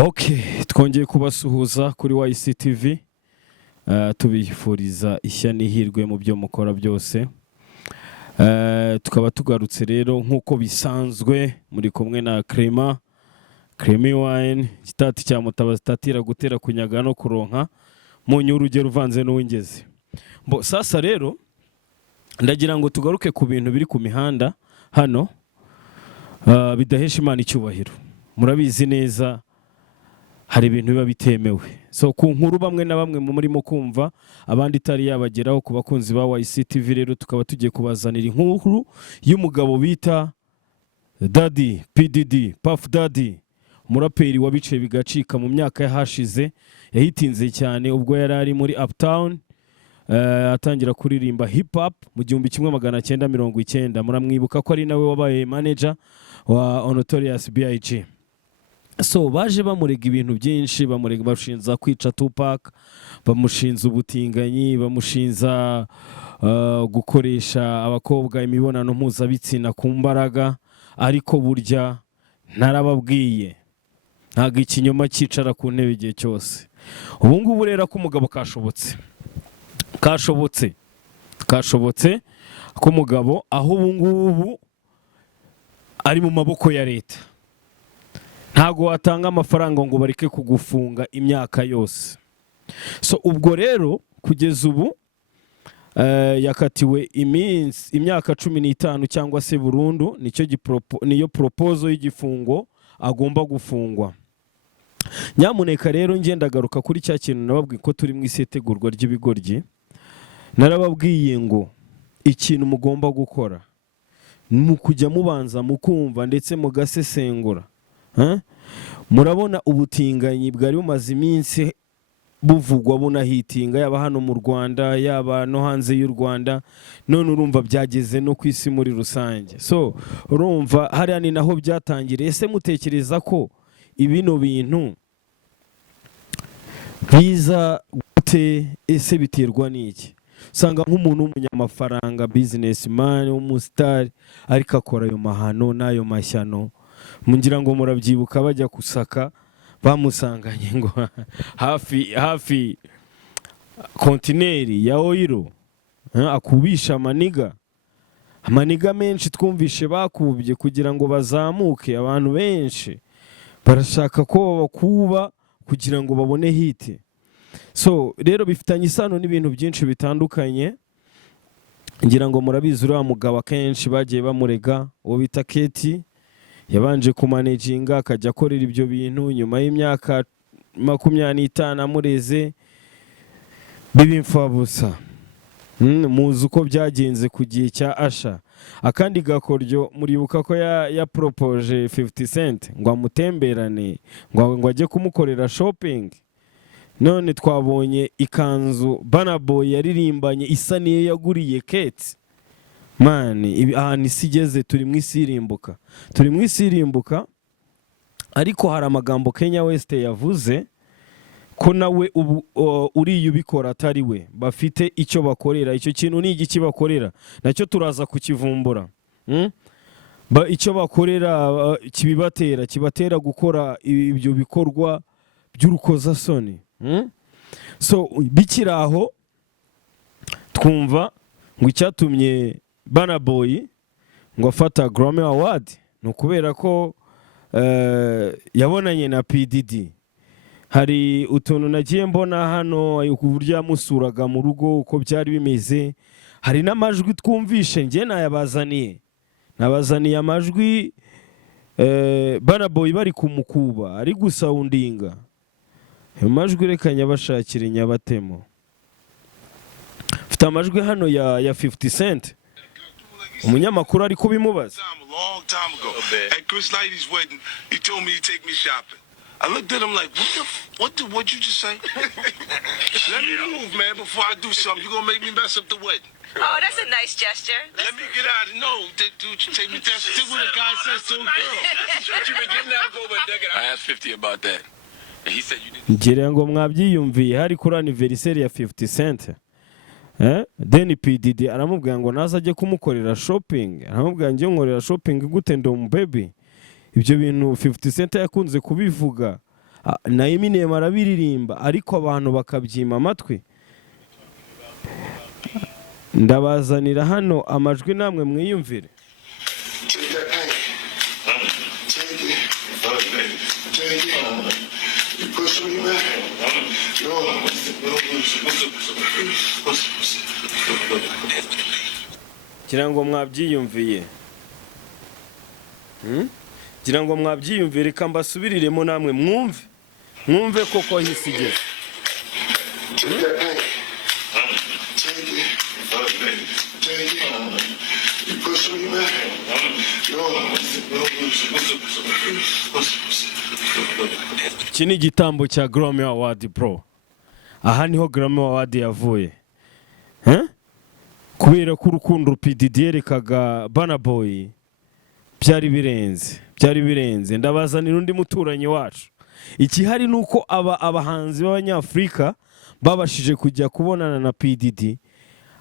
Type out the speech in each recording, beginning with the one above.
Okay, twongeye kubasuhuza kuri YCTV, tubifuriza ishya n'ihirwe mu byo mukora byose. Tukaba tugarutse rero nk'uko bisanzwe muri kumwe na Cremy Wine, gitati cya Mutabazi tatira gutera kunyaga no kuronka mu nyurugero uvanze n'uwingeze. Sasa rero ndagira ngo tugaruke ku bintu biri ku mihanda hano, bidahesha Imana icyubahiro. Murabizi neza hari ibintu biba bitemewe. So ku nkuru bamwe na bamwe mu murimo kumva abandi itari yabageraho ku bakunzi ba YCTV, rero tukaba tugiye kubazanira inkuru y'umugabo bita Daddy PDD, Puff Daddy, umuraperi wabiciye bigacika mu myaka yahashize, yahitinze cyane ubwo yari ari muri Uptown, atangira kuririmba hip hop mu 1990. Muramwibuka ko ari nawe wabaye manager wa Notorious B.I.G. So baje bamurega ibintu byinshi, bashinza kwica Tupac, bamushinza ubutinganyi, bamushinza gukoresha abakobwa imibonano mpuzabitsina ku mbaraga, ariko burya ntarababwiye ntago ikinyoma cyicara ku ntebe igihe cyose. Ubu ngubu rero ko umugabo kashobotse ko umugabo aho ubu ngubu ari mu maboko ya leta. Ntago watanga amafaranga ngo bareke kugufunga imyaka yose. So ubwo rero kugeza ubu yakatiwe imyaka 15 cyangwa se burundu, niyo proposal y'igifungo agomba gufungwa. Nyamuneka rero ngendagaruka kuri cya kintu nababwiye ko turi mu isetegurwa ry'ibigoryi. Narababwiye ngo ikintu mugomba gukora mu kujya mubanza mukumva ndetse mugasesengura. Murabona ubutinganyi bwari bumaze iminsi buvugwa bunahitinga, yaba hano mu Rwanda yaba no hanze y'u Rwanda, none urumva byageze no ku isi muri rusange. So urumva hariya ni naho byatangiriye. Ese mutekereza ko ibino bintu biza gute? Ese biterwa n'iki? Usanga nk'umuntu w'umunyamafaranga, businessman, umustar, ariko akora ayo mahano n'ayo mashyano. Mungira ngo murabyibuka bajya kusaka bamusanganye ngo hafi kontineri ya oil, akubisha amaniga menshi twumvishe bakubye kugira ngo bazamuke. Abantu benshi barashaka ko bakuba kugira ngo babone hit. So rero bifitanye isano n'ibintu byinshi bitandukanye. Ngira ngo murabizi uriya mugabo akenshi bagiye bamurega, uwo bita Keti, yabanje kumanaginga akajya akorera ibyo bintu. Nyuma y'imyaka 25 amureze biba imfabusa. Muzi uko byagenze ku gihe cya Asha. Akandi gakoryo muribuka ko ya propose 50 Cent ngo amutemberane, ngo ajye kumukorera shopping. None twabonye ikanzu Burna Boy yaririmbanye isa niyo yaguriye Kate. Man, ahantu isi igeze, turi mu isi irimbuka. Ariko hari amagambo Kenya West yavuze ko nawe uriye ubikora atari we, bafite icyo bakorera. Icyo kintu ni igiki bakorera nacyo turaza kukivumbura. Icyo bakorera kibatera gukora ibyo bikorwa by'urukozasoni. So bikiraho twumva ngo icyatumye Burna Boy ngo afata Grammy Award ni ukubera ko yabonanye na PDD. Hari utuntu nagiye mbona hano uburyo yamusuraga mu rugo uko byari bimeze. Hari n'amajwi twumvishe, nge nabazaniye amajwi Burna Boy bari kumukuba ari gusoundinga. Amajwi reka nyabashakire nyabatemo. Mfite amajwi hano ya 50 Cent. Umunyamakuru ari kubimubaza. At Chris Lighty's wedding, he told me to take me shopping. I looked at him like, what you just say? Let me move, man, before I do something. You're gonna make me mess up the wedding. Oh, that's a nice gesture. Let me get out of no, dude, you take me down. Still what a guy says to a girl. You been getting out of over a decade. I asked 50 about that. And he said you didn't. Ngira ngo mwabyiyumviye hari kuri anniversaire ya 50 Cent. Then PDD aramubwira ngo naza ajye kumukorera shopping. Aramubwira ngiye nkorera shopping gute ndo baby. Ibyo bintu 50 Cent yakunze kubivuga na Eminem arabiririmba ariko abantu bakabyima amatwi. Ndabazanira hano amajwi namwe mwiyumvire. Kirango mwabyiyumviye. Kirango mwabyiyumviye, reka mbasubiriremo namwe mwumve koko hisigeze. Iki ni igitambo cya Grammy Award bro. Aha niho Grammy Award yavuye. Kubera ko urukundo PDD yerekaga Burna Boy byari birenze. Ndabazanira undi muturanyi wacu. Ikihari nuko abahanzi b'Abanyafrika babashije kujya kubonana na PDD,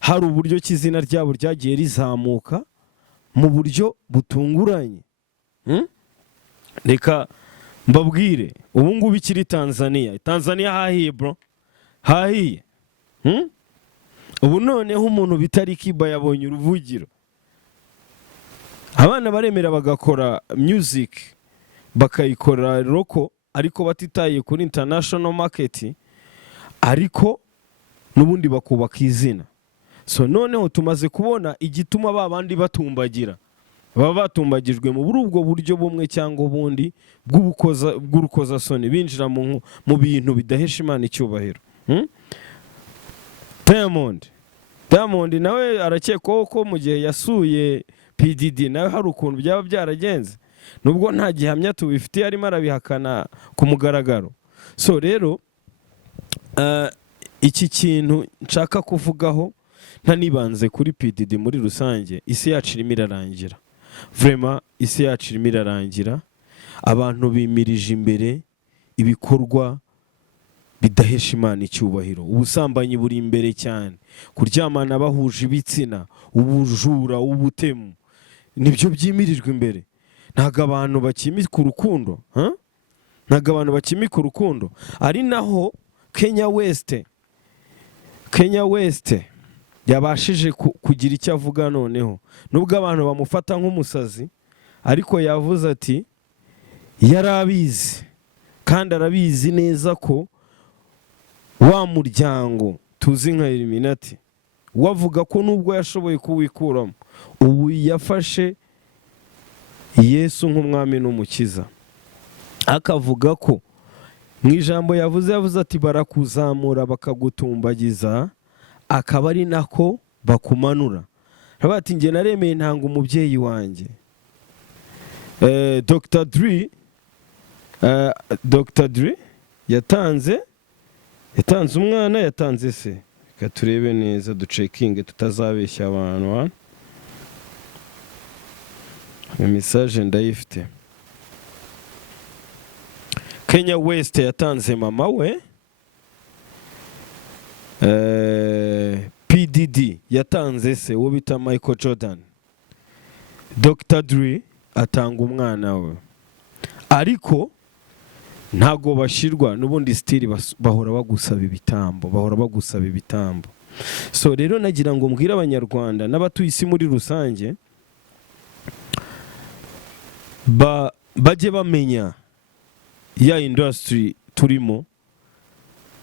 hari uburyo kizina ryabo ryagiye rizamuka mu buryo butunguranye. Reka mbabwire, ubu ngubu ikiri Tanzania hahiye bro, hahiye. Ubu noneho umuntu bitari Kiba yabonye uruvugiro. Abana baremera bagakora music, bakayikora roko ariko batitaye kuri international market, ariko nubundi bakubaka izina. So noneho tumaze kubona igituma babandi batumbagira, baba batumbagijwe mu ubwo buryo bumwe cyangwa ubundi bw'urukoza soni, binjira mu bintu bidahesha Imana icyubahiro. Diamond nawe arakekwaho ko mu gihe yasuye PDD nawe hari ukuntu byaba byaragenze, nubwo nta gihamya tubifitiye, arimo arabihakana ku mugaragaro. So rero iki kintu nshaka kuvugaho ntanibanze kuri PDD muri rusange, isi yacu irimo irarangira. Vraiment isi yacu irimo irarangira, abantu bimirije imbere ibikorwa bidahesha Imana icyubahiro. Ubusambanyi buri imbere cyane, kuryamana bahuje ibitsina, ubujura, ubutemu, nibyo byimirijwe imbere. Ntago abantu bakimika urukundo, ntago abantu bakimika urukundo. Ari naho Kenya West yabashije kugira icyo avuga noneho, nubwo abantu bamufata nk'umusazi, ariko yavuze ati yarabizi kandi arabizi neza ko wa muryango tuzi nka Illuminati wavuga ko nubwo yashoboye kuwikuramo, ubu yafashe Yesu nk'umwami n'umukiza, akavuga ko mu ijambo yavuze ati barakuzamura bakagutumbagiza, akaba ari nako bakumanura. Bati nge naremeye ntanga umubyeyi wanjye. Dr. Dre yatanze umwana, yatanze se. Reka turebe neza ducekinge tutazabeshya abantu. Message ndayifite. Kenya West yatanze mama we. PDD yatanze se wo bita Michael Jordan. Dr. Dre atanga umwana we. Ariko ntago bashirwa n'ubundi stili bahora bagusaba ibitambo. So rero nagira ngo mbwira Abanyarwanda n'abatuye isi muri rusange bajye bamenya ya industry turimo,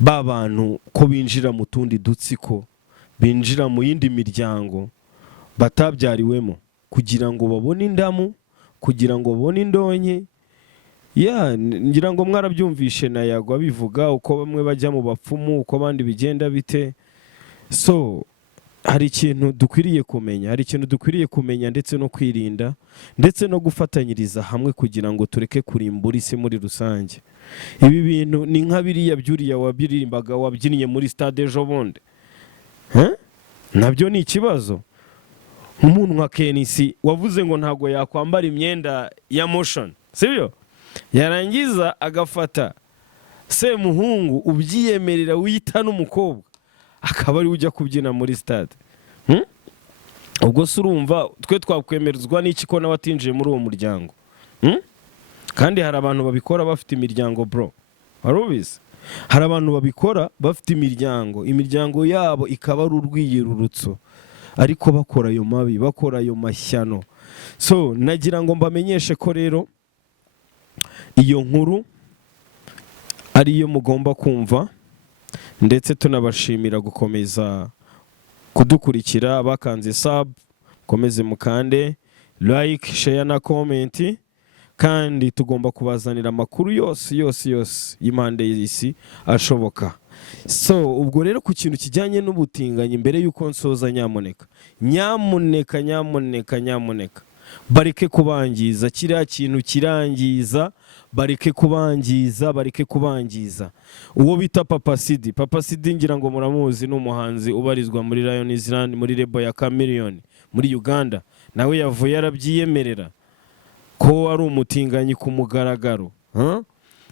bantu ko binjira mu tundi dutsiko, binjira mu yindi miryango batabyariwemo, kugira ngo babone indamu, kugira ngo babone indonke. Ngira ngo mwarabyumvishe na Yagwa bivuga uko bamwe bajya mu bapfumu, uko abandi bigenda bite. So hari ikintu dukwiriye kumenya, ndetse no kwirinda, ndetse no gufatanyiriza hamwe kugira ngo tureke kurimbura isi muri rusange. Ibi bintu ni nka biriya byuriya wabyirimbaga wabyinnye muri stade ejo bundi, nabyo ni ikibazo. Nk'umuntu nka Kenisi wavuze ngo ntago yakwambara imyenda ya motion, sibyo? Yarangiza agafata Semuhungu ubyiyemerera wita n'umukobwa, akaba ari ujya kubyina muri stade. Ubwo se urumva twe twakwemerezwa n'iki ko nawe atinjiye muri uwo muryango? Kandi hari abantu babikora bafite imiryango bro. warubizi hari abantu babikora bafite imiryango yabo ikaba ari urwiyerurutso ariko bakora ayo mabi bakora ayo mashyano. So nagira ngo mbamenyeshe ko rero iyo nkuru ariyo mugomba kumva, ndetse tunabashimira gukomeza kudukurikira. Bakanze sub komeze mukande like, share na comment, kandi tugomba kubazanira amakuru yose y'impande y'isi ashoboka. So ubwo rero ku kintu kijyanye n'ubutinganyi, mbere y'uko nsoza, nyamuneka bareke kubangiza kiriya kintu kirangiza, bareke kubangiza. Uwo bita Papa Sidi ngira ngo muramuzi, ni umuhanzi ubarizwa muri Lion Island muri lebo ya Chameleone muri Uganda. Nawe yavuye arabyiyemerera ko ari umutinganyi ku mugaragaro.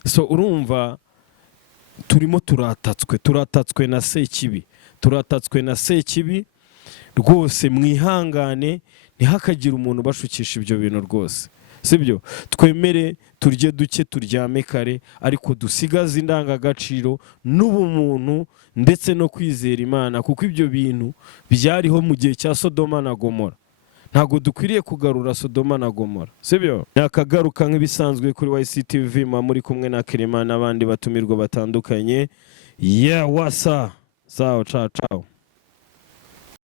So urumva turimo turatatswe na Sekibi, rwose mwihangane ntihakagira umuntu bashukisha ibyo bintu rwose, sibyo? Twemere turye duke turyame kare, ariko dusigaze indangagaciro n'ubumuntu ndetse no kwizera Imana, kuko ibyo bintu byariho mu gihe cya Sodoma na Gomora. Ntago dukwiriye kugarura Sodoma na Gomora, sibyo? Nakagaruka nk'ibisanzwe kuri YCTV, muri kumwe na Clement n'abandi batumirwa batandukanye. Wasa sawa, ciao.